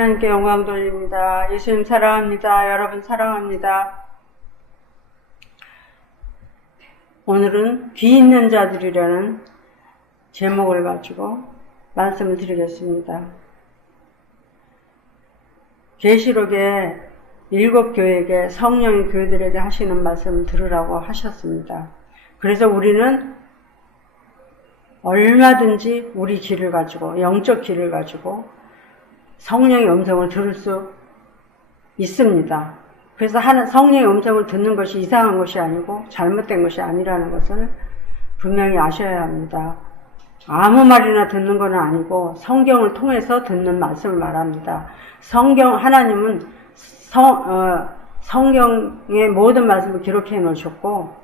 하나님께 영광 돌립니다. 예수님 사랑합니다. 여러분 사랑합니다. 오늘은 귀 있는 자들이라는 제목을 가지고 말씀을 드리겠습니다. 계시록에 7교회에게 성령이 교회들에게 하시는 말씀을 들으라고 하셨습니다. 그래서 우리는 얼마든지 우리 귀를 가지고, 영적 귀를 가지고 성령의 음성을 들을 수 있습니다. 그래서 성령의 음성을 듣는 것이 이상한 것이 아니고 잘못된 것이 아니라는 것을 분명히 아셔야 합니다. 아무 말이나 듣는 건 아니고 성경을 통해서 듣는 말씀을 말합니다. 하나님은 성경의 모든 말씀을 기록해 놓으셨고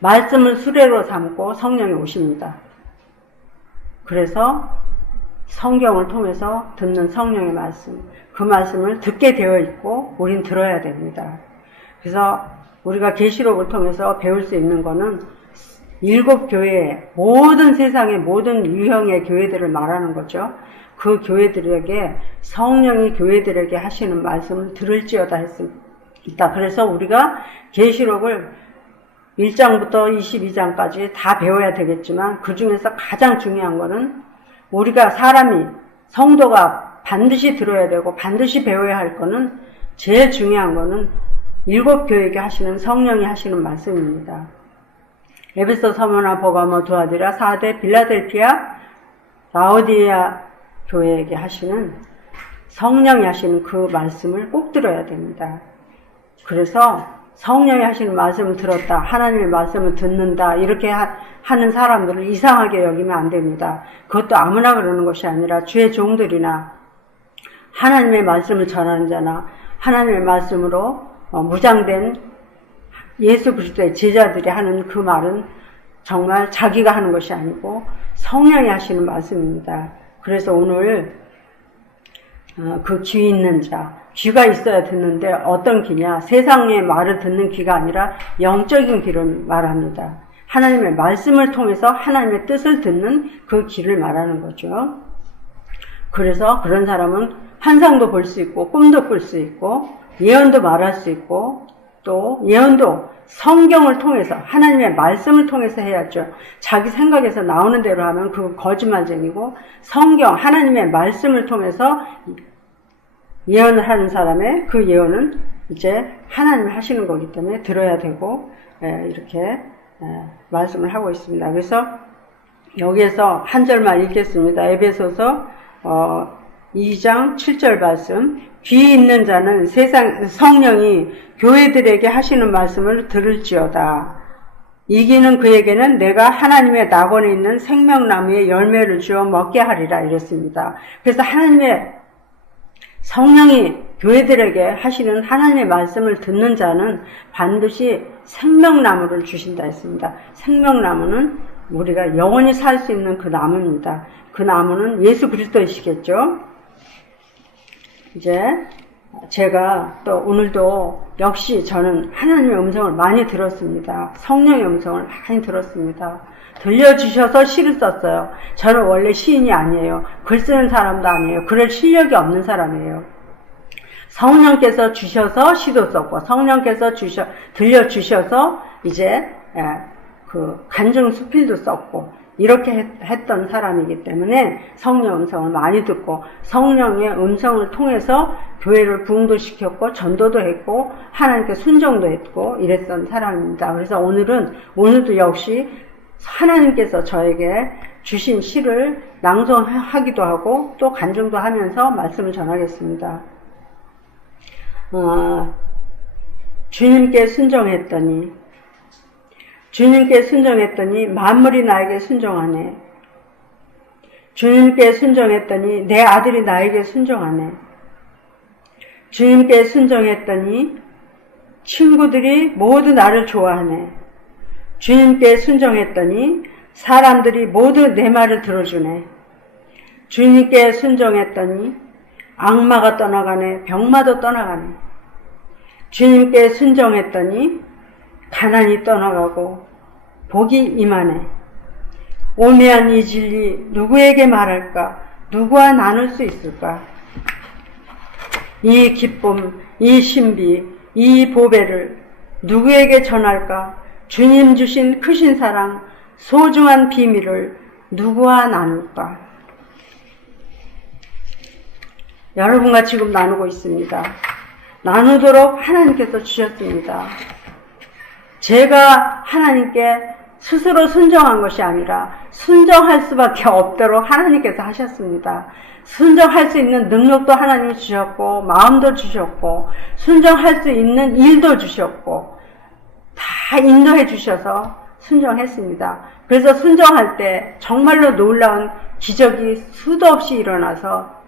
말씀을 수레로 삼고 성령이 오십니다. 그래서 성경을 통해서 듣는 성령의 말씀, 그 말씀을 듣게 되어 있고 우린 들어야 됩니다. 그래서 우리가 계시록을 통해서 배울 수 있는 거는 7교회, 모든 세상의 모든 유형의 교회들을 말하는 거죠. 그 교회들에게 성령이 교회들에게 하시는 말씀을 들을지어다 했습니다. 그래서 우리가 계시록을 1장부터 22장까지 다 배워야 되겠지만 그 중에서 가장 중요한 거는 우리가 성도가 반드시 들어야 되고 반드시 배워야 할 거는 제일 중요한 거는 7교회에게 하시는 성령이 하시는 말씀입니다. 에베소, 서머나, 버가모, 두아디라, 사데, 빌라델피아, 라오디게아 교회에게 하시는 성령이 하시는 그 말씀을 꼭 들어야 됩니다. 그래서 성령이 하시는 말씀을 들었다, 하나님의 말씀을 듣는다, 이렇게 하는 사람들을 이상하게 여기면 안 됩니다. 그것도 아무나 그러는 것이 아니라 주의 종들이나 하나님의 말씀을 전하는 자나 하나님의 말씀으로 무장된 예수 그리스도의 제자들이 하는 그 말은 정말 자기가 하는 것이 아니고 성령이 하시는 말씀입니다. 그래서 오늘 그 귀 있는 자, 귀가 있어야 듣는데 어떤 귀냐? 세상의 말을 듣는 귀가 아니라 영적인 귀를 말합니다. 하나님의 말씀을 통해서 하나님의 뜻을 듣는 그 귀를 말하는 거죠. 그래서 그런 사람은 환상도 볼 수 있고 꿈도 꿀 수 있고 예언도 말할 수 있고 또 예언도 성경을 통해서 하나님의 말씀을 통해서 해야죠. 자기 생각에서 나오는 대로 하면 그건 거짓말쟁이고 성경 하나님의 말씀을 통해서 예언을 하는 사람의 그 예언은 이제 하나님이 하시는 거기 때문에 들어야 되고 이렇게 말씀을 하고 있습니다. 그래서 여기에서 한 절만 읽겠습니다. 에베소서 2장 7절 말씀. 귀 있는 자는 성령이 교회들에게 하시는 말씀을 들을지어다. 이기는 그에게는 내가 하나님의 낙원에 있는 생명나무의 열매를 주어 먹게 하리라 이랬습니다. 그래서 하나님의 성령이 교회들에게 하시는 하나님의 말씀을 듣는 자는 반드시 생명나무를 주신다 했습니다. 생명나무는 우리가 영원히 살 수 있는 그 나무입니다. 그 나무는 예수 그리스도이시겠죠. 이제 제가 또 오늘도 역시 저는 하나님의 음성을 많이 들었습니다. 성령의 음성을 많이 들었습니다. 들려주셔서 시를 썼어요. 저는 원래 시인이 아니에요. 글 쓰는 사람도 아니에요. 그럴 실력이 없는 사람이에요. 성령께서 주셔서 시도 썼고 성령께서 들려주셔서 이제 그 간증 수필도 썼고 이렇게 했던 사람이기 때문에 성령 음성을 많이 듣고 성령의 음성을 통해서 교회를 부흥도시켰고 전도도 했고 하나님께 순종도 했고 이랬던 사람입니다. 그래서 오늘도 역시 하나님께서 저에게 주신 시를 낭송하기도 하고 또 간증도 하면서 말씀을 전하겠습니다. 주님께 순종했더니 만물이 나에게 순종하네. 주님께 순종했더니 내 아들이 나에게 순종하네. 주님께 순종했더니 친구들이 모두 나를 좋아하네. 주님께 순종했더니 사람들이 모두 내 말을 들어주네. 주님께 순종했더니 악마가 떠나가네. 병마도 떠나가네. 주님께 순종했더니 가난이 떠나가고 복이 임하네. 오매한 이 진리 누구에게 말할까? 누구와 나눌 수 있을까? 이 기쁨, 이 신비, 이 보배를 누구에게 전할까? 주님 주신 크신 사랑, 소중한 비밀을 누구와 나눌까? 여러분과 지금 나누고 있습니다. 나누도록 하나님께서 주셨습니다. 제가 하나님께 스스로 순종한 것이 아니라 순종할 수밖에 없도록 하나님께서 하셨습니다. 순종할 수 있는 능력도 하나님이 주셨고, 마음도 주셨고, 순종할 수 있는 일도 주셨고, 다 인도해 주셔서 순종했습니다. 그래서 순종할 때 정말로 놀라운 기적이 수도 없이 일어나서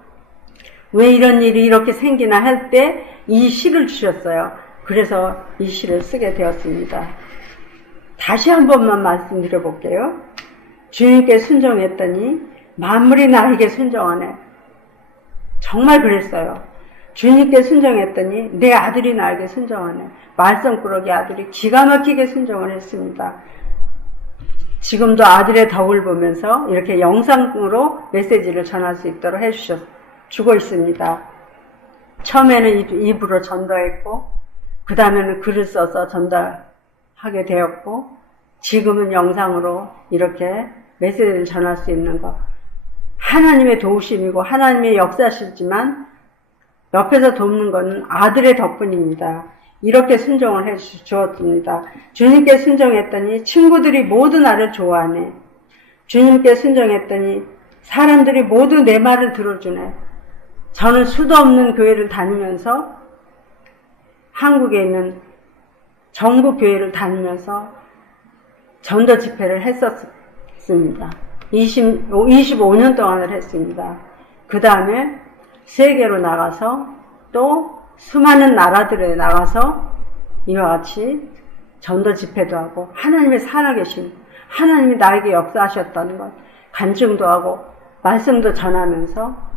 왜 이런 일이 이렇게 생기나 할 때 이 시를 주셨어요. 그래서 이 시를 쓰게 되었습니다. 다시 한 번만 말씀드려 볼게요. 주님께 순종했더니 만물이 나에게 순종하네. 정말 그랬어요. 주님께 순종했더니 내 아들이 나에게 순종하네. 말썽꾸러기 아들이 기가 막히게 순종을 했습니다. 지금도 아들의 덕을 보면서 이렇게 영상으로 메시지를 전할 수 있도록 주고 있습니다. 처음에는 입으로 전도했고, 그 다음에는 글을 써서 전달하게 되었고, 지금은 영상으로 이렇게 메시지를 전할 수 있는 것. 하나님의 도우심이고 하나님의 역사시지만 옆에서 돕는 것은 아들의 덕분입니다. 이렇게 순종을 해 주었습니다. 주님께 순종했더니 친구들이 모두 나를 좋아하네. 주님께 순종했더니 사람들이 모두 내 말을 들어주네. 저는 수도 없는 교회를 다니면서 한국에 있는 전국 교회를 다니면서 전도 집회를 했었습니다. 25년 동안을 했습니다. 그 다음에 세계로 나가서 또 수많은 나라들에 나가서 이와 같이 전도 집회도 하고 하나님의 살아계심, 하나님이 나에게 역사하셨다는 것 간증도 하고 말씀도 전하면서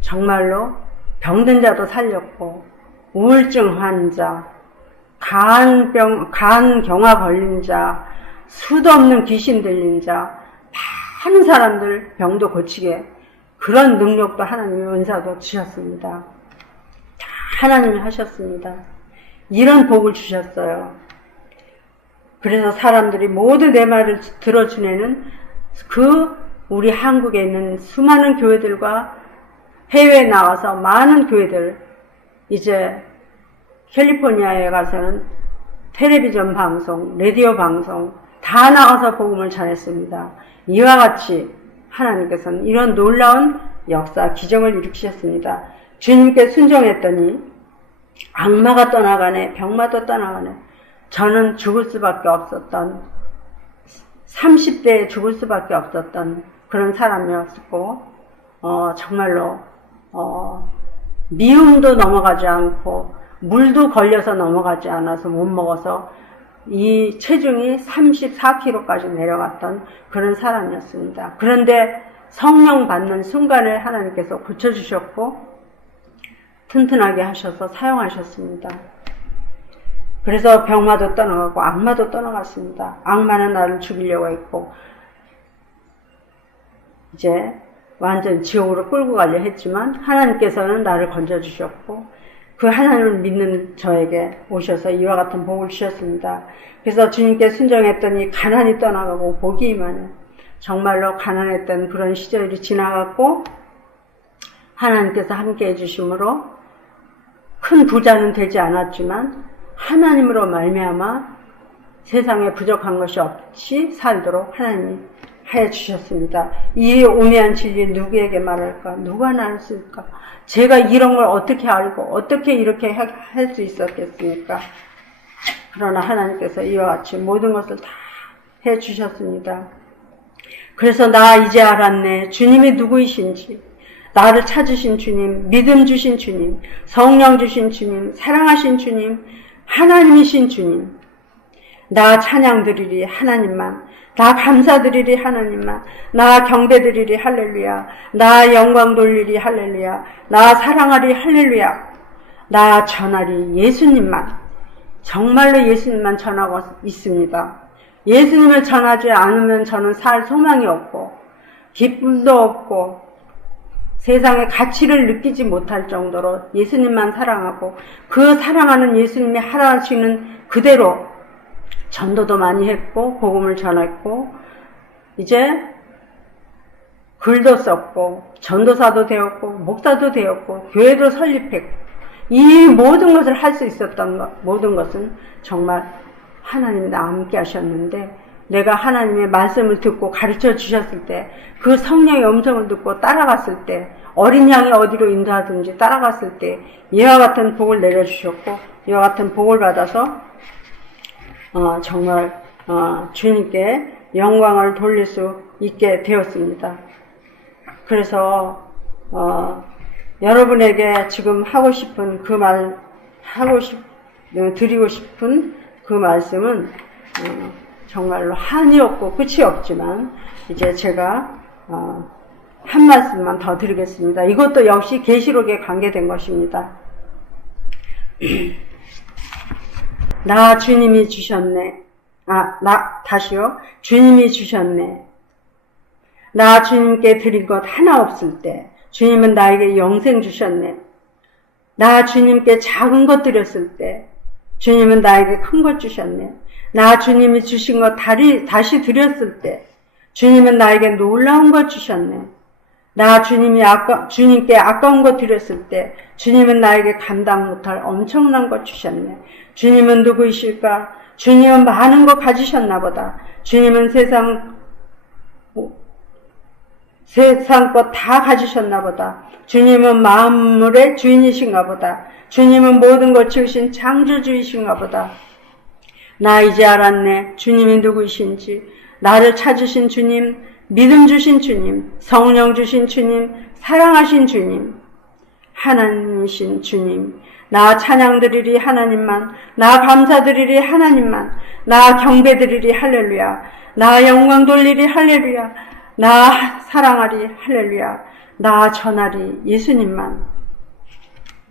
정말로 병든 자도 살렸고 우울증 환자, 간 경화 걸린 자, 수도 없는 귀신 들린 자, 많은 사람들 병도 고치게 그런 능력도 하나님의 은사도 주셨습니다. 다 하나님이 하셨습니다. 이런 복을 주셨어요. 그래서 사람들이 모두 내 말을 들어주내는 우리 한국에 있는 수많은 교회들과 해외에 나가서 많은 교회들, 이제 캘리포니아에 가서는 텔레비전 방송, 라디오 방송 다 나가서 복음을 전했습니다. 이와 같이 하나님께서는 이런 놀라운 역사, 기적을 일으키셨습니다. 주님께 순종했더니 악마가 떠나가네, 병마도 떠나가네. 저는 죽을 수밖에 없었던 30대에 죽을 수밖에 없었던 그런 사람이었고 정말로 미움도 넘어가지 않고 물도 걸려서 넘어가지 않아서 못 먹어서 이 체중이 34kg까지 내려갔던 그런 사람이었습니다. 그런데 성령 받는 순간에 하나님께서 고쳐주셨고 튼튼하게 하셔서 사용하셨습니다. 그래서 병마도 떠나가고 악마도 떠나갔습니다. 악마는 나를 죽이려고 했고 이제 완전 지옥으로 끌고 가려 했지만 하나님께서는 나를 건져주셨고 그 하나님을 믿는 저에게 오셔서 이와 같은 복을 주셨습니다. 그래서 주님께 순종했더니 가난이 떠나가고 복이 임하네. 정말로 가난했던 그런 시절이 지나갔고 하나님께서 함께 해주심으로 큰 부자는 되지 않았지만 하나님으로 말미암아 세상에 부족한 것이 없이 살도록 하나님이 해 주셨습니다. 이 오묘한 진리 누구에게 말할까? 누가 나눌 수 있을까? 제가 이런 걸 어떻게 알고 어떻게 이렇게 할 수 있었겠습니까? 그러나 하나님께서 이와 같이 모든 것을 다 해 주셨습니다. 그래서 나 이제 알았네. 주님이 누구이신지. 나를 찾으신 주님, 믿음 주신 주님, 성령 주신 주님, 사랑하신 주님, 하나님이신 주님. 나 찬양드리리 하나님만, 나 감사드리리 하나님만, 나 경배드리리 할렐루야, 나 영광 돌리리 할렐루야, 나 사랑하리 할렐루야, 나 전하리 예수님만. 정말로 예수님만 전하고 있습니다. 예수님을 전하지 않으면 저는 살 소망이 없고 기쁨도 없고 세상의 가치를 느끼지 못할 정도로 예수님만 사랑하고 그 사랑하는 예수님이 하라시는 그대로 전도도 많이 했고 복음을 전했고 이제 글도 썼고 전도사도 되었고 목사도 되었고 교회도 설립했고 이 모든 것을 할 수 있었던 모든 것은 정말 하나님 나 함께 하셨는데 내가 하나님의 말씀을 듣고 가르쳐 주셨을 때 그 성령의 음성을 듣고 따라갔을 때 어린 양이 어디로 인도하든지 따라갔을 때 이와 같은 복을 내려주셨고 이와 같은 복을 받아서 정말 주님께 영광을 돌릴 수 있게 되었습니다. 그래서 여러분에게 지금 드리고 싶은 그 말씀은 정말로 한이 없고 끝이 없지만 이제 제가 한 말씀만 더 드리겠습니다. 이것도 역시 계시록에 관계된 것입니다. 나 주님이 주셨네. 다시요. 주님이 주셨네. 나 주님께 드릴 것 하나 없을 때 주님은 나에게 영생 주셨네. 나 주님께 작은 것 드렸을 때 주님은 나에게 큰 것 주셨네. 나 주님이 주신 것 다시 드렸을 때 주님은 나에게 놀라운 것 주셨네. 나 주님께 아까운 것 드렸을 때 주님은 나에게 감당 못할 엄청난 것 주셨네. 주님은 누구이실까? 주님은 많은 것 가지셨나 보다. 주님은 세상 것 다 가지셨나 보다. 주님은 만물의 주인이신가 보다. 주님은 모든 것 지으신 창조주이신가 보다. 나 이제 알았네. 주님이 누구이신지. 나를 찾으신 주님, 믿음 주신 주님, 성령 주신 주님, 사랑하신 주님, 하나님이신 주님. 나 찬양드리리 하나님만, 나 감사드리리 하나님만, 나 경배드리리 할렐루야, 나 영광 돌리리 할렐루야, 나 사랑하리 할렐루야, 나 전하리 예수님만.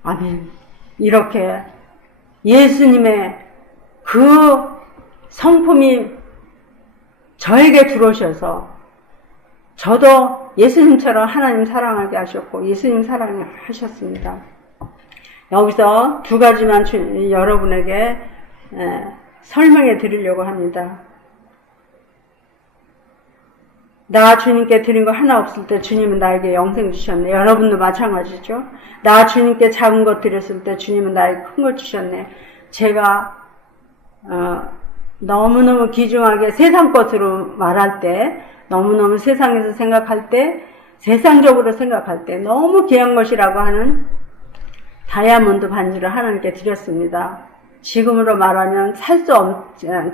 아멘. 이렇게 예수님의 그 성품이 저에게 들어오셔서 저도 예수님처럼 하나님 사랑하게 하셨고 예수님 사랑하셨습니다. 여기서 두 가지만 여러분에게 설명해 드리려고 합니다. 나 주님께 드린 거 하나 없을 때 주님은 나에게 영생 주셨네. 여러분도 마찬가지죠. 나 주님께 작은 것 드렸을 때 주님은 나에게 큰 것 주셨네. 제가 너무너무 귀중하게 세상 것으로 말할 때, 너무너무 세상에서 생각할 때, 세상적으로 생각할 때 너무 귀한 것이라고 하는 다이아몬드 반지를 하나님께 드렸습니다. 지금으로 말하면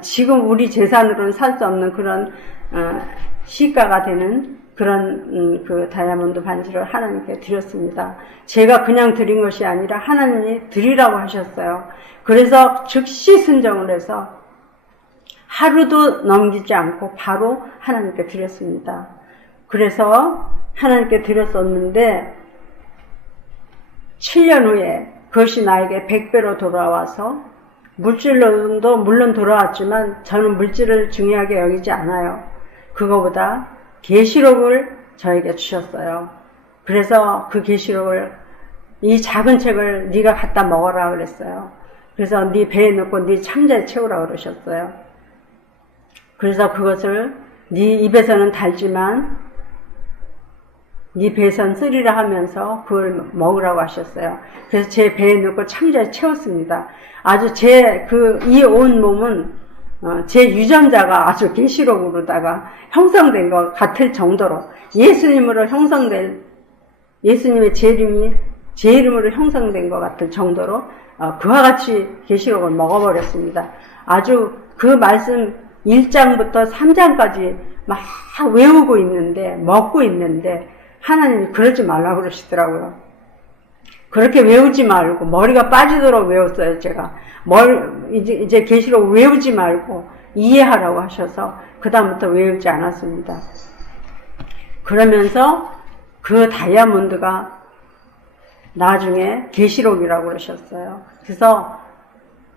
지금 우리 재산으로는 살 수 없는 그런 시가가 되는 그런 그 다이아몬드 반지를 하나님께 드렸습니다. 제가 그냥 드린 것이 아니라 하나님이 드리라고 하셨어요. 그래서 즉시 순종을 해서 하루도 넘기지 않고 바로 하나님께 드렸습니다. 그래서 하나님께 드렸었는데 7년 후에 그것이 나에게 100배로 돌아와서 물질로도 물론 돌아왔지만 저는 물질을 중요하게 여기지 않아요. 그거보다 계시록을 저에게 주셨어요. 그래서 그 계시록을 이 작은 책을 네가 갖다 먹어라 그랬어요. 그래서 네 배에 넣고 네 창자에 채우라 그러셨어요. 그래서 그것을 네 입에서는 달지만 네 배선 쓰리라 하면서 그걸 먹으라고 하셨어요. 그래서 제 배에 넣고 창자에 채웠습니다. 아주 이 온 몸은 제 유전자가 아주 계시록으로다가 형성된 것 같을 정도로 예수님으로 형성된 예수님의 제 이름으로 형성된 것 같을 정도로 그와 같이 계시록을 먹어버렸습니다. 아주 그 말씀 1장부터 3장까지 막 외우고 있는데 먹고 있는데 하나님이 그러지 말라고 그러시더라고요. 그렇게 외우지 말고 머리가 빠지도록 외웠어요. 제가 이제 계시록 외우지 말고 이해하라고 하셔서 그 다음부터 외우지 않았습니다. 그러면서 그 다이아몬드가 나중에 계시록이라고 그러셨어요. 그래서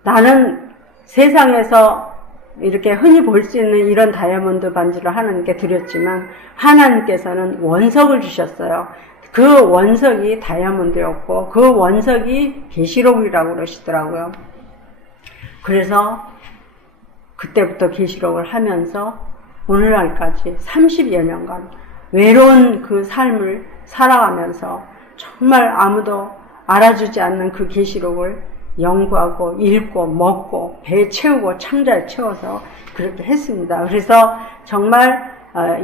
나는 세상에서 이렇게 흔히 볼 수 있는 이런 다이아몬드 반지를 하나님께 드렸지만 하나님께서는 원석을 주셨어요. 그 원석이 다이아몬드였고 그 원석이 계시록이라고 그러시더라고요. 그래서 그때부터 계시록을 하면서 오늘날까지 30여 년간 외로운 그 삶을 살아가면서 정말 아무도 알아주지 않는 그 계시록을 연구하고 읽고 먹고 배에 채우고 창자에 채워서 그렇게 했습니다. 그래서 정말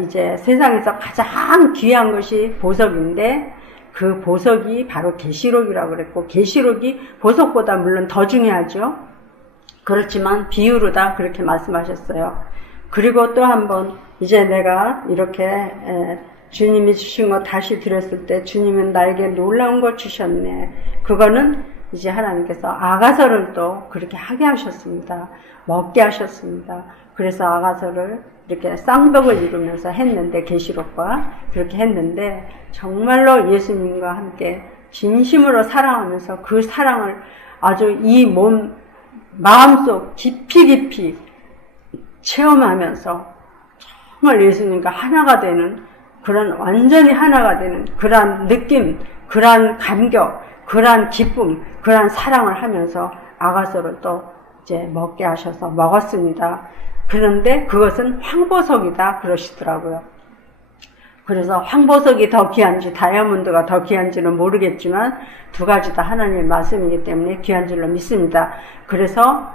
이제 세상에서 가장 귀한 것이 보석인데 그 보석이 바로 계시록이라고 그랬고 계시록이 보석보다 물론 더 중요하죠. 그렇지만 비유로다 그렇게 말씀하셨어요. 그리고 또 한 번 이제 내가 이렇게 주님이 주신 거 다시 드렸을 때 주님은 나에게 놀라운 거 주셨네. 그거는 이제 하나님께서 아가서를 또 그렇게 하게 하셨습니다. 먹게 하셨습니다. 그래서 아가서를 이렇게 쌍벽을 이루면서 했는데 계시록과 그렇게 했는데 정말로 예수님과 함께 진심으로 사랑하면서 그 사랑을 아주 이 마음속 깊이 체험하면서 정말 예수님과 하나가 되는 그런 완전히 하나가 되는 그러한 느낌, 그러한 감격, 그러한 기쁨, 그러한 사랑을 하면서 아가서를 또 이제 먹게 하셔서 먹었습니다. 그런데 그것은 황보석이다 그러시더라고요. 그래서 황보석이 더 귀한지 다이아몬드가 더 귀한지는 모르겠지만 두 가지 다 하나님의 말씀이기 때문에 귀한 줄로 믿습니다. 그래서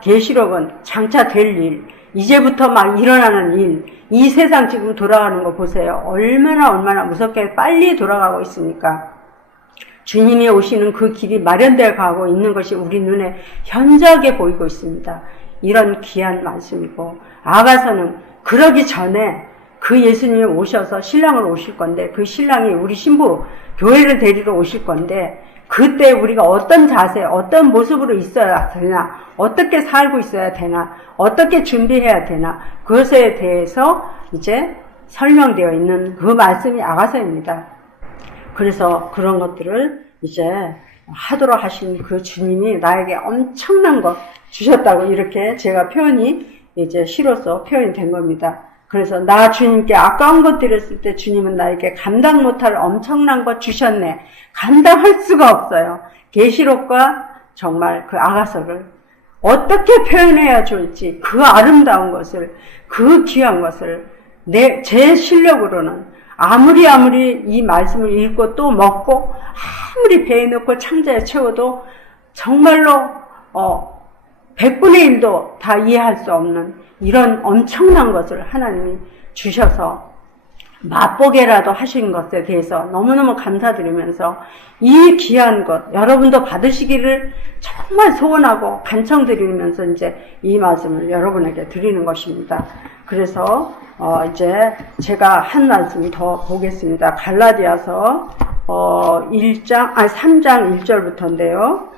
계시록은 장차 될 일, 이제부터 막 일어나는 일, 이 세상 지금 돌아가는 거 보세요. 얼마나 무섭게 빨리 돌아가고 있습니까? 주님이 오시는 그 길이 마련되어 가고 있는 것이 우리 눈에 현저하게 보이고 있습니다. 이런 귀한 말씀이고 아가서는 그러기 전에 그 예수님이 오셔서 신랑을 오실 건데 그 신랑이 우리 신부 교회를 데리러 오실 건데 그때 우리가 어떤 자세, 어떤 모습으로 있어야 되나, 어떻게 살고 있어야 되나, 어떻게 준비해야 되나 그것에 대해서 이제 설명되어 있는 그 말씀이 아가서입니다. 그래서 그런 것들을 이제 하도록 하신 그 주님이 나에게 엄청난 것 주셨다고 이렇게 제가 표현이 이제 시로서 표현이 된 겁니다. 그래서 나 주님께 아까운 것 드렸을 때 주님은 나에게 감당 못할 엄청난 것 주셨네. 감당할 수가 없어요. 계시록과 정말 그 아가서를 어떻게 표현해야 좋을지 그 아름다운 것을 그 귀한 것을 제 실력으로는 아무리 이 말씀을 읽고 또 먹고 아무리 배에 넣고 창자에 채워도 정말로 100분의 1도 다 이해할 수 없는 이런 엄청난 것을 하나님이 주셔서 맛보게라도 하신 것에 대해서 너무너무 감사드리면서 이 귀한 것 여러분도 받으시기를 정말 소원하고 간청드리면서 이제 이 말씀을 여러분에게 드리는 것입니다. 그래서 이제 제가 한 말씀 더 보겠습니다. 갈라디아서 3장 1절부터인데요.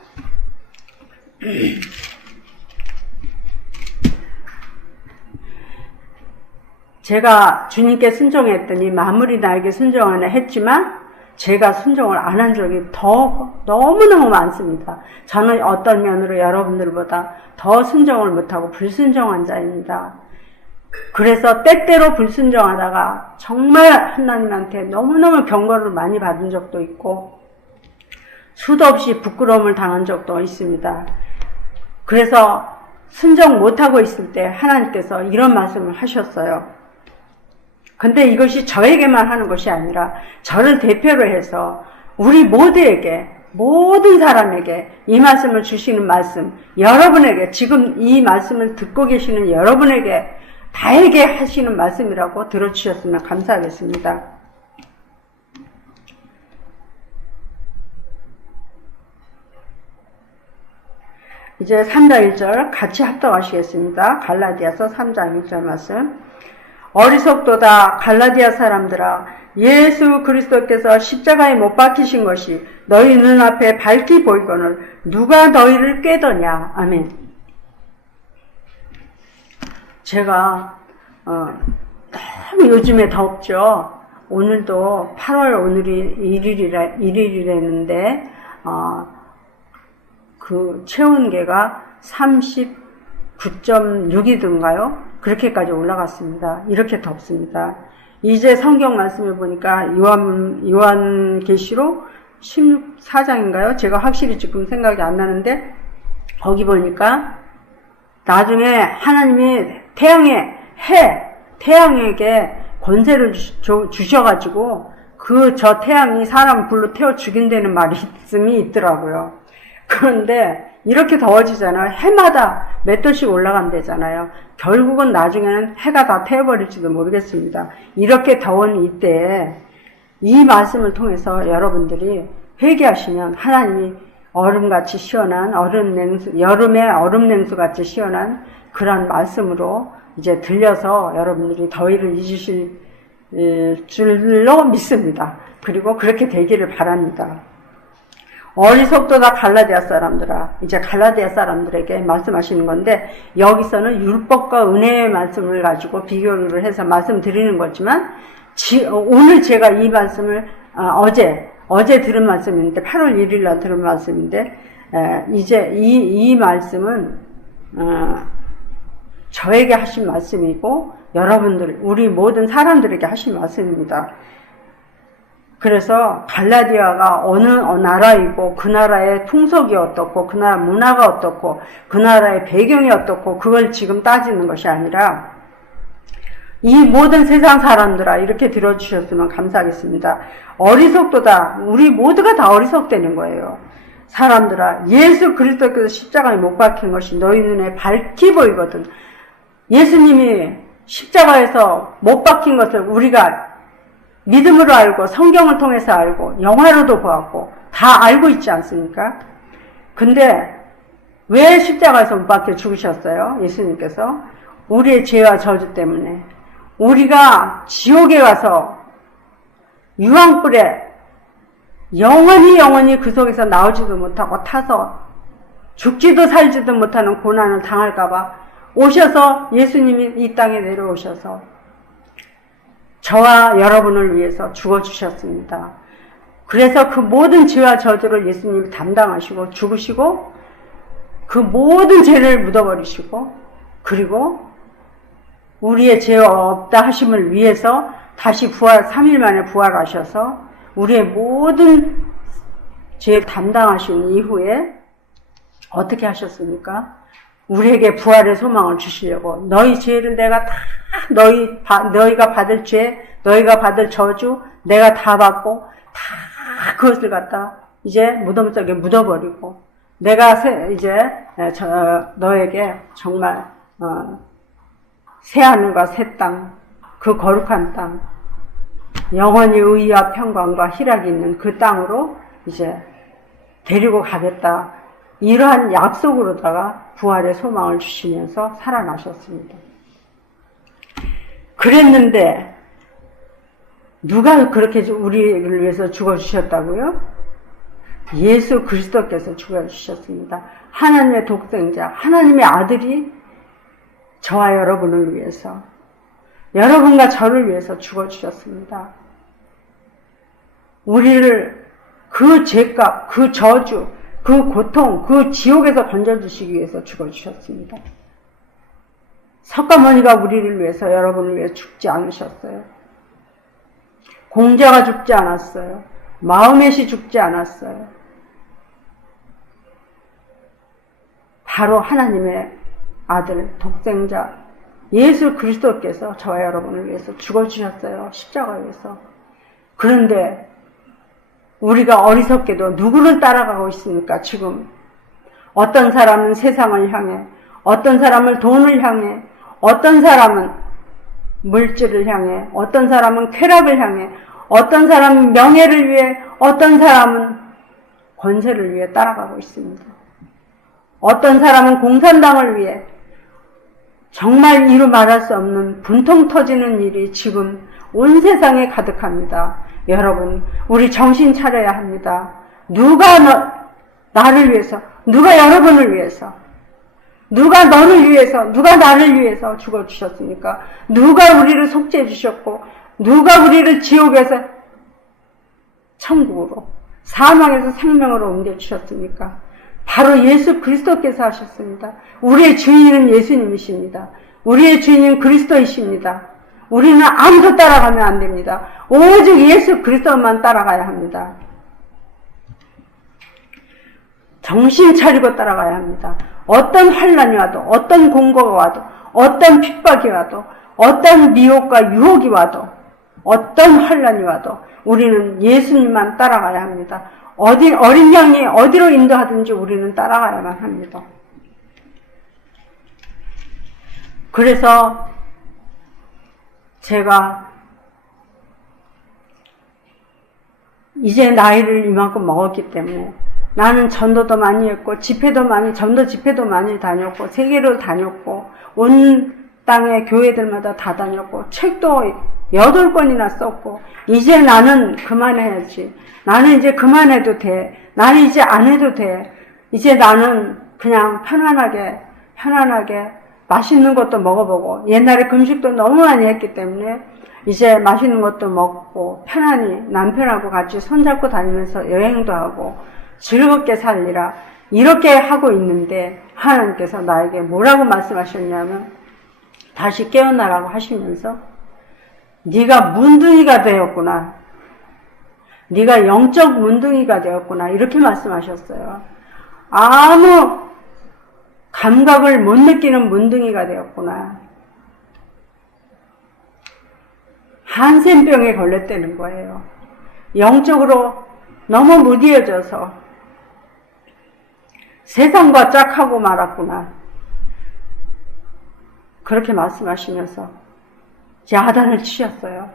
제가 주님께 순종했더니 만물이 나에게 순종하네 했지만 제가 순종을 안 한 적이 너무너무 많습니다. 저는 어떤 면으로 여러분들보다 더 순종을 못하고 불순종한 자입니다. 그래서 때때로 불순종하다가 정말 하나님한테 너무너무 경고를 많이 받은 적도 있고 수도 없이 부끄러움을 당한 적도 있습니다. 그래서 순종 못하고 있을 때 하나님께서 이런 말씀을 하셨어요. 근데 이것이 저에게만 하는 것이 아니라 저를 대표로 해서 우리 모두에게 모든 사람에게 이 말씀을 주시는 말씀 여러분에게 지금 이 말씀을 듣고 계시는 여러분에게 다에게 하시는 말씀이라고 들어주셨으면 감사하겠습니다. 이제 3장 1절 같이 합독하시겠습니다. 갈라디아서 3장 1절 말씀. 어리석도다 갈라디아 사람들아 예수 그리스도께서 십자가에 못 박히신 것이 너희 눈앞에 밝히 보이거늘 누가 너희를 꾀더냐. 아멘. 제가 너무 요즘에 덥죠. 오늘도 8월 오늘이 1일이랬는데 그 체온계가 9.6이든가요? 그렇게까지 올라갔습니다. 이렇게 덥습니다. 이제 성경 말씀을 보니까 요한계시록 14장인가요? 제가 확실히 지금 생각이 안 나는데 거기 보니까 나중에 하나님이 태양에게 권세를 주셔가지고 저 태양이 사람 불로 태워 죽인다는 말씀이 있더라고요. 그런데 이렇게 더워지잖아요. 해마다 몇 도씩 올라간대잖아요. 결국은 나중에는 해가 다 태워버릴지도 모르겠습니다. 이렇게 더운 이때에 이 말씀을 통해서 여러분들이 회개하시면 하나님이 얼음같이 시원한 여름의 얼음 냉수같이 시원한 그런 말씀으로 이제 들려서 여러분들이 더위를 잊으실 줄로 믿습니다. 그리고 그렇게 되기를 바랍니다. 어리석도다 갈라디아 사람들아. 이제 갈라디아 사람들에게 말씀하시는 건데 여기서는 율법과 은혜의 말씀을 가지고 비교를 해서 말씀드리는 거지만 오늘 제가 이 말씀을 어제 들은 말씀인데 8월 1일 날 들은 말씀인데 이제 이 말씀은 저에게 하신 말씀이고 여러분들 우리 모든 사람들에게 하신 말씀입니다. 그래서 갈라디아가 어느 나라이고 그 나라의 풍속이 어떻고 그 나라 문화가 어떻고 그 나라의 배경이 어떻고 그걸 지금 따지는 것이 아니라 이 모든 세상 사람들아 이렇게 들어주셨으면 감사하겠습니다. 어리석도다. 우리 모두가 다 어리석다는 거예요. 사람들아 예수 그리스도께서 십자가에 못 박힌 것이 너희 눈에 밝히 보이거든. 예수님이 십자가에서 못 박힌 것을 우리가 믿음으로 알고 성경을 통해서 알고 영화로도 보았고 다 알고 있지 않습니까? 근데 왜 십자가에서 못 박혀 죽으셨어요? 예수님께서 우리의 죄와 저주 때문에 우리가 지옥에 가서 유황불에 영원히 그 속에서 나오지도 못하고 타서 죽지도 살지도 못하는 고난을 당할까봐 오셔서 예수님이 이 땅에 내려오셔서 저와 여러분을 위해서 죽어주셨습니다. 그래서 그 모든 죄와 저주를 예수님이 담당하시고 죽으시고 그 모든 죄를 묻어버리시고 그리고 우리의 죄 없다 하심을 위해서 다시 3일 만에 부활하셔서 우리의 모든 죄를 담당하신 이후에 어떻게 하셨습니까? 우리에게 부활의 소망을 주시려고 너희 죄를 내가 다 너희가 받을 죄, 너희가 받을 저주 내가 다 받고 다 그것을 갖다 이제 무덤 속에 묻어버리고 내가 이제 너에게 정말 새 하늘과 새 땅, 그 거룩한 땅, 영원히 의와 평강과 희락이 있는 그 땅으로 이제 데리고 가겠다. 이러한 약속으로다가 부활의 소망을 주시면서 살아나셨습니다. 그랬는데 누가 그렇게 우리를 위해서 죽어주셨다고요? 예수 그리스도께서 죽어주셨습니다. 하나님의 독생자, 하나님의 아들이 저와 여러분을 위해서, 여러분과 저를 위해서 죽어주셨습니다. 우리를 그 죄값, 그 저주, 그 고통, 그 지옥에서 건져주시기 위해서 죽어주셨습니다. 석가모니가 우리를 위해서, 여러분을 위해 죽지 않으셨어요. 공자가 죽지 않았어요. 마음햇이 죽지 않았어요. 바로 하나님의 아들, 독생자, 예수 그리스도께서 저와 여러분을 위해서 죽어주셨어요. 십자가에서. 그런데 우리가 어리석게도 누구를 따라가고 있습니까? 지금 어떤 사람은 세상을 향해, 어떤 사람은 돈을 향해, 어떤 사람은 물질을 향해, 어떤 사람은 쾌락을 향해, 어떤 사람은 명예를 위해, 어떤 사람은 권세를 위해 따라가고 있습니다. 어떤 사람은 공산당을 위해. 정말 이루 말할 수 없는 분통 터지는 일이 지금 온 세상에 가득합니다. 여러분, 우리 정신 차려야 합니다. 누가 나를 위해서, 누가 여러분을 위해서, 누가 너를 위해서, 누가 나를 위해서 죽어주셨습니까? 누가 우리를 속죄해 주셨고, 누가 우리를 지옥에서 천국으로, 사망에서 생명으로 옮겨주셨습니까? 바로 예수 그리스도께서 하셨습니다. 우리의 주인은 예수님이십니다. 우리의 주인은 그리스도이십니다. 우리는 아무도 따라가면 안 됩니다. 오직 예수 그리스도만 따라가야 합니다. 정신 차리고 따라가야 합니다. 어떤 환난이 와도, 어떤 공고가 와도, 어떤 핍박이 와도, 어떤 미혹과 유혹이 와도, 어떤 환난이 와도 우리는 예수님만 따라가야 합니다. 어린 양이 어디로 인도하든지 우리는 따라가야만 합니다. 그래서 제가 이제 나이를 이만큼 먹었기 때문에 나는 전도도 많이 했고 전도 집회도 많이 다녔고 세계로 다녔고 온 땅의 교회들마다 다 다녔고 책도 8권이나 썼고 이제 나는 그만해야지. 나는 이제 그만해도 돼. 나는 이제 안 해도 돼. 이제 나는 그냥 편안하게 맛있는 것도 먹어보고 옛날에 금식도 너무 많이 했기 때문에 이제 맛있는 것도 먹고 편안히 남편하고 같이 손잡고 다니면서 여행도 하고 즐겁게 살리라 이렇게 하고 있는데 하나님께서 나에게 뭐라고 말씀하셨냐면 다시 깨어나라고 하시면서 네가 문둥이가 되었구나. 네가 영적 문둥이가 되었구나. 이렇게 말씀하셨어요. 아무 감각을 못 느끼는 문둥이가 되었구나. 한센병에 걸렸다는 거예요. 영적으로 너무 무디어져서 세상과 짝하고 말았구나. 그렇게 말씀하시면서 야단을 치셨어요.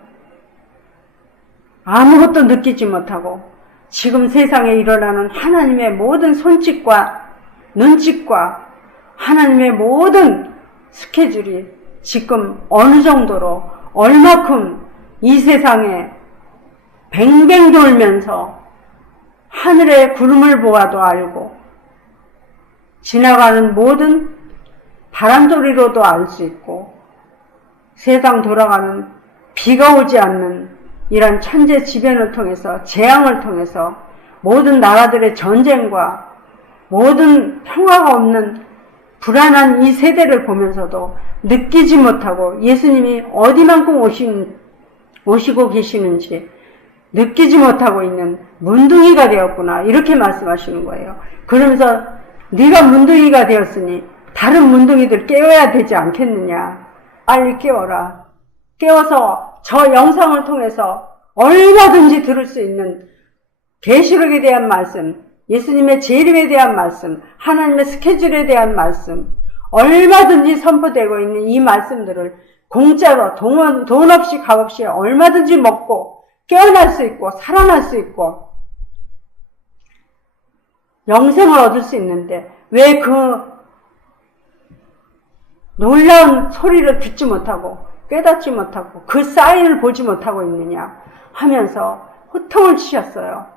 아무것도 느끼지 못하고 지금 세상에 일어나는 하나님의 모든 손짓과 눈짓과 하나님의 모든 스케줄이 지금 어느 정도로 얼마큼 이 세상에 뱅뱅 돌면서 하늘의 구름을 보아도 알고 지나가는 모든 바람소리로도 알 수 있고 세상 돌아가는 비가 오지 않는 이런 천재지변을 통해서 재앙을 통해서 모든 나라들의 전쟁과 모든 평화가 없는 불안한 이 세대를 보면서도 느끼지 못하고 예수님이 어디만큼 오시고 계시는지 느끼지 못하고 있는 문둥이가 되었구나 이렇게 말씀하시는 거예요. 그러면서 네가 문둥이가 되었으니 다른 문둥이들 깨워야 되지 않겠느냐. 빨리 깨워라. 깨워서 저 영상을 통해서 얼마든지 들을 수 있는 계시록에 대한 말씀, 예수님의 재림에 대한 말씀, 하나님의 스케줄에 대한 말씀, 얼마든지 선포되고 있는 이 말씀들을 공짜로 돈 없이 값 없이 얼마든지 먹고 깨어날 수 있고 살아날 수 있고 영생을 얻을 수 있는데 왜 그 놀라운 소리를 듣지 못하고 깨닫지 못하고 그 사인을 보지 못하고 있느냐 하면서 호통을 치셨어요.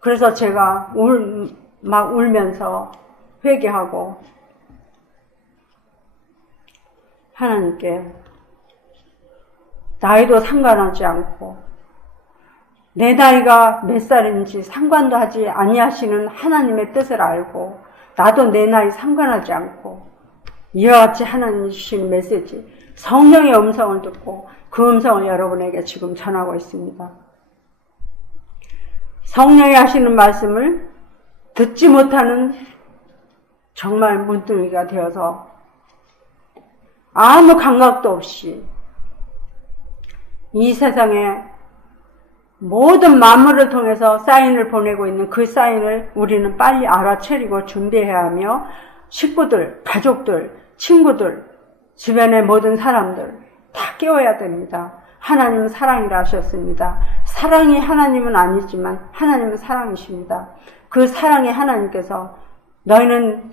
그래서 제가 막 울면서 회개하고 하나님께 나이도 상관하지 않고 내 나이가 몇 살인지 상관도 하지 아니하시는 하나님의 뜻을 알고 나도 내 나이 상관하지 않고 이와 같이 하나님 주신 메시지 성령의 음성을 듣고 그 음성을 여러분에게 지금 전하고 있습니다. 성령이 하시는 말씀을 듣지 못하는 정말 문둥이가 되어서 아무 감각도 없이 이 세상에 모든 만물을 통해서 사인을 보내고 있는 그 사인을 우리는 빨리 알아차리고 준비해야 하며 식구들, 가족들, 친구들, 주변의 모든 사람들 다 깨워야 됩니다. 하나님은 사랑이라 하셨습니다. 사랑이 하나님은 아니지만 하나님은 사랑이십니다. 그 사랑의 하나님께서 너희는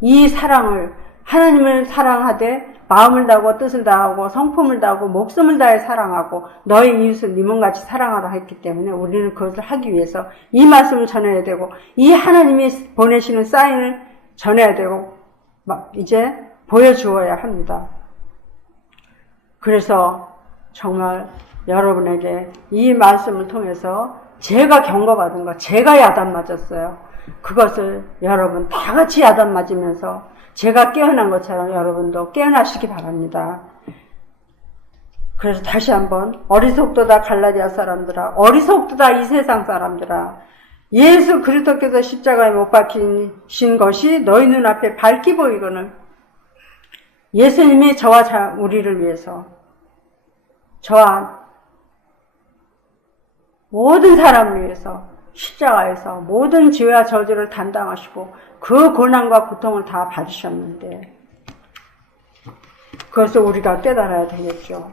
이 사랑을 하나님을 사랑하되 마음을 다하고 뜻을 다하고 성품을 다하고 목숨을 다해 사랑하고 너희 이웃을 네 몸같이 사랑하라 했기 때문에 우리는 그것을 하기 위해서 이 말씀을 전해야 되고 이 하나님이 보내시는 사인을 전해야 되고 이제 보여주어야 합니다. 그래서 정말 여러분에게 이 말씀을 통해서 제가 경고받은 거, 제가 야단 맞았어요. 그것을 여러분 다 같이 야단 맞으면서 제가 깨어난 것처럼 여러분도 깨어나시기 바랍니다. 그래서 다시 한번 어리석도다 갈라디아 사람들아, 어리석도다 이 세상 사람들아, 예수 그리스도께서 십자가에 못 박히신 것이 너희 눈앞에 밝히 보이거늘 예수님이 저와 우리를 위해서, 저와 모든 사람을 위해서 십자가에서 모든 죄와 저주를 담당하시고 그 고난과 고통을 다 받으셨는데, 그것을 우리가 깨달아야 되겠죠.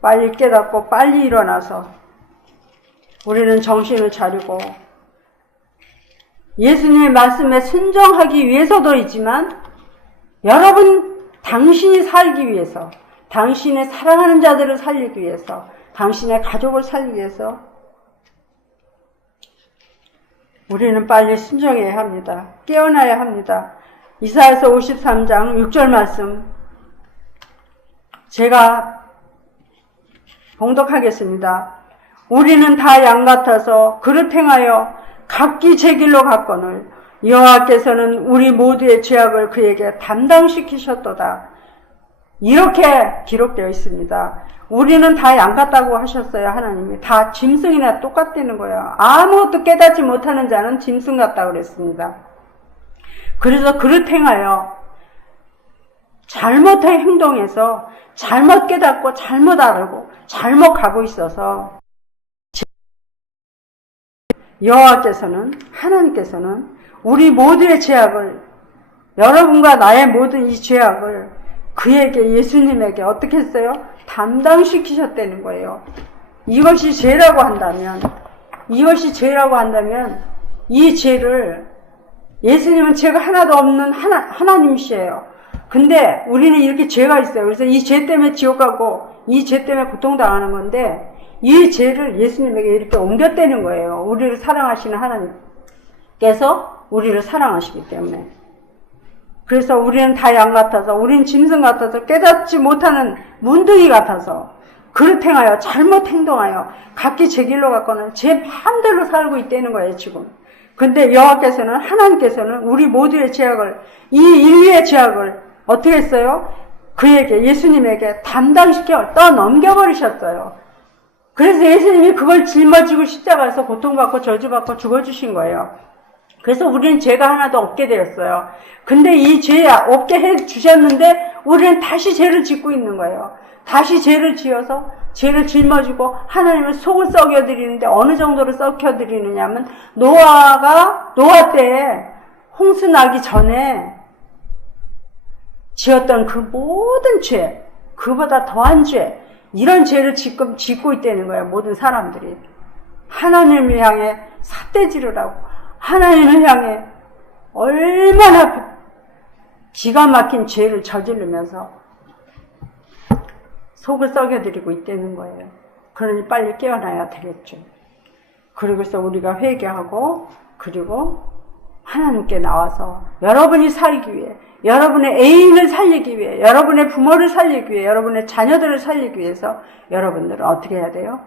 빨리 깨닫고 빨리 일어나서 우리는 정신을 차리고 예수님의 말씀에 순종하기 위해서도 있지만, 여러분 당신이 살기 위해서, 당신의 사랑하는 자들을 살리기 위해서, 당신의 가족을 살리기 위해서 우리는 빨리 순종해야 합니다. 깨어나야 합니다. 이사야서 53장 6절 말씀 제가 봉독하겠습니다. 우리는 다 양 같아서 그릇 행하여 각기 제 길로 갔거늘 여호와께서는 우리 모두의 죄악을 그에게 담당시키셨도다. 이렇게 기록되어 있습니다. 우리는 다 양 같다고 하셨어요. 하나님이 다 짐승이나 똑같다는 거예요. 아무것도 깨닫지 못하는 자는 짐승 같다고 그랬습니다. 그래서 그릇 행하여 잘못한 행동에서 잘못 깨닫고 잘못 알고 잘못 가고 있어서 여호와께서는, 하나님께서는 우리 모두의 죄악을, 여러분과 나의 모든 이 죄악을 그에게, 예수님에게 어떻게 했어요? 담당시키셨다는 거예요. 이것이 죄라고 한다면, 이 죄를, 예수님은 죄가 하나도 없는 하나님이시에요. 근데 우리는 이렇게 죄가 있어요. 그래서 이 죄 때문에 지옥 가고 이 죄 때문에 고통당하는 건데, 이 죄를 예수님에게 이렇게 옮겼다는 거예요. 우리를 사랑하시는 하나님께서 우리를 사랑하시기 때문에. 그래서 우리는 다 양 같아서, 우리는 짐승 같아서, 깨닫지 못하는 문둥이 같아서 그릇 행하여 잘못 행동하여 각기 제 길로 갔거나 제 마음대로 살고 있다는 거예요, 지금. 근데 여호와께서는, 하나님께서는 우리 모두의 죄악을, 이 인류의 죄악을 어떻게 했어요? 그에게, 예수님에게 담당시켜 떠넘겨버리셨어요. 그래서 예수님이 그걸 짊어지고 십자가에서 고통받고 저주받고 죽어주신 거예요. 그래서 우리는 죄가 하나도 없게 되었어요. 근데 이 죄 없게 해주셨는데 우리는 다시 죄를 짓고 있는 거예요. 다시 죄를 지어서 죄를 짊어지고 하나님을 속을 썩여드리는데, 어느 정도로 썩여드리느냐면, 노아 때에 홍수 나기 전에 지었던 그 모든 죄, 그보다 더한 죄, 이런 죄를 지금 짓고 있다는 거예요. 모든 사람들이 하나님을 향해 삿대질을 하고 하나님을 향해 얼마나 기가 막힌 죄를 저지르면서 속을 썩여드리고 있다는 거예요. 그러니 빨리 깨어나야 되겠죠. 그러고서 우리가 회개하고, 그리고 하나님께 나와서 여러분이 살기 위해, 여러분의 애인을 살리기 위해, 여러분의 부모를 살리기 위해, 여러분의 자녀들을 살리기 위해서 여러분들은 어떻게 해야 돼요?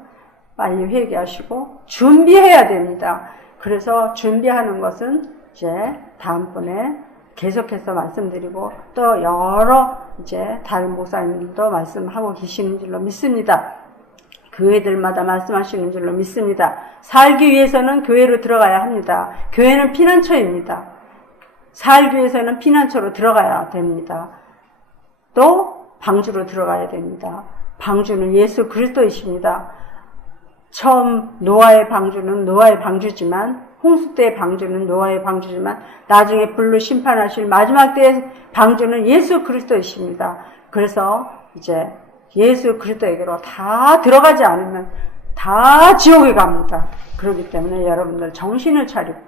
빨리 회개하시고 준비해야 됩니다. 그래서 준비하는 것은 이제 다음번에 계속해서 말씀드리고, 또 여러 이제 다른 목사님들도 말씀하고 계시는 줄로 믿습니다. 교회들마다 말씀하시는 줄로 믿습니다. 살기 위해서는 교회로 들어가야 합니다. 교회는 피난처입니다. 살기 위해서는 피난처로 들어가야 됩니다. 또 방주로 들어가야 됩니다. 방주는 예수 그리스도이십니다. 처음 노아의 방주는 노아의 방주지만, 홍수 때의 방주는 노아의 방주지만, 나중에 불로 심판하실 마지막 때의 방주는 예수 그리스도이십니다. 그래서 이제 예수 그리스도에게로 다 들어가지 않으면 다 지옥에 갑니다. 그렇기 때문에 여러분들 정신을 차리고,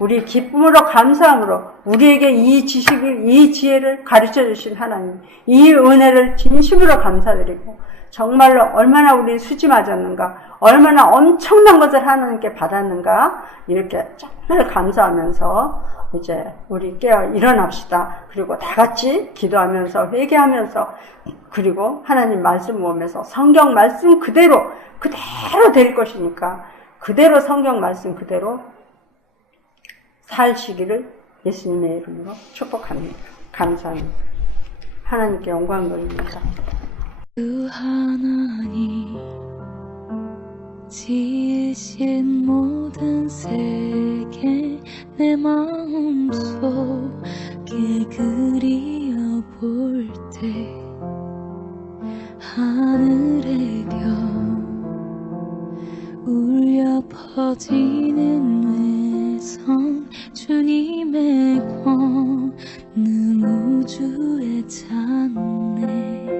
우리 기쁨으로 감사함으로 우리에게 이 지식을, 이 지혜를 가르쳐 주신 하나님, 이 은혜를 진심으로 감사드리고, 정말로 얼마나 우리 수지 맞았는가, 얼마나 엄청난 것을 하나님께 받았는가, 이렇게 정말 감사하면서 이제 우리 깨어 일어납시다. 그리고 다 같이 기도하면서 회개하면서, 그리고 하나님 말씀 보면서 성경 말씀 그대로 될 것이니까 그대로 성경 말씀 그대로 살시기를 예수님의 이름으로 축복합니다. 감사합니다. 하나님께 영광 돌립니다. 주 하나님 지으신 모든 세계 내 마음속에 그리워볼 때 하늘의 별 울려 퍼지는 외성 주님의 권능 우주의 찬양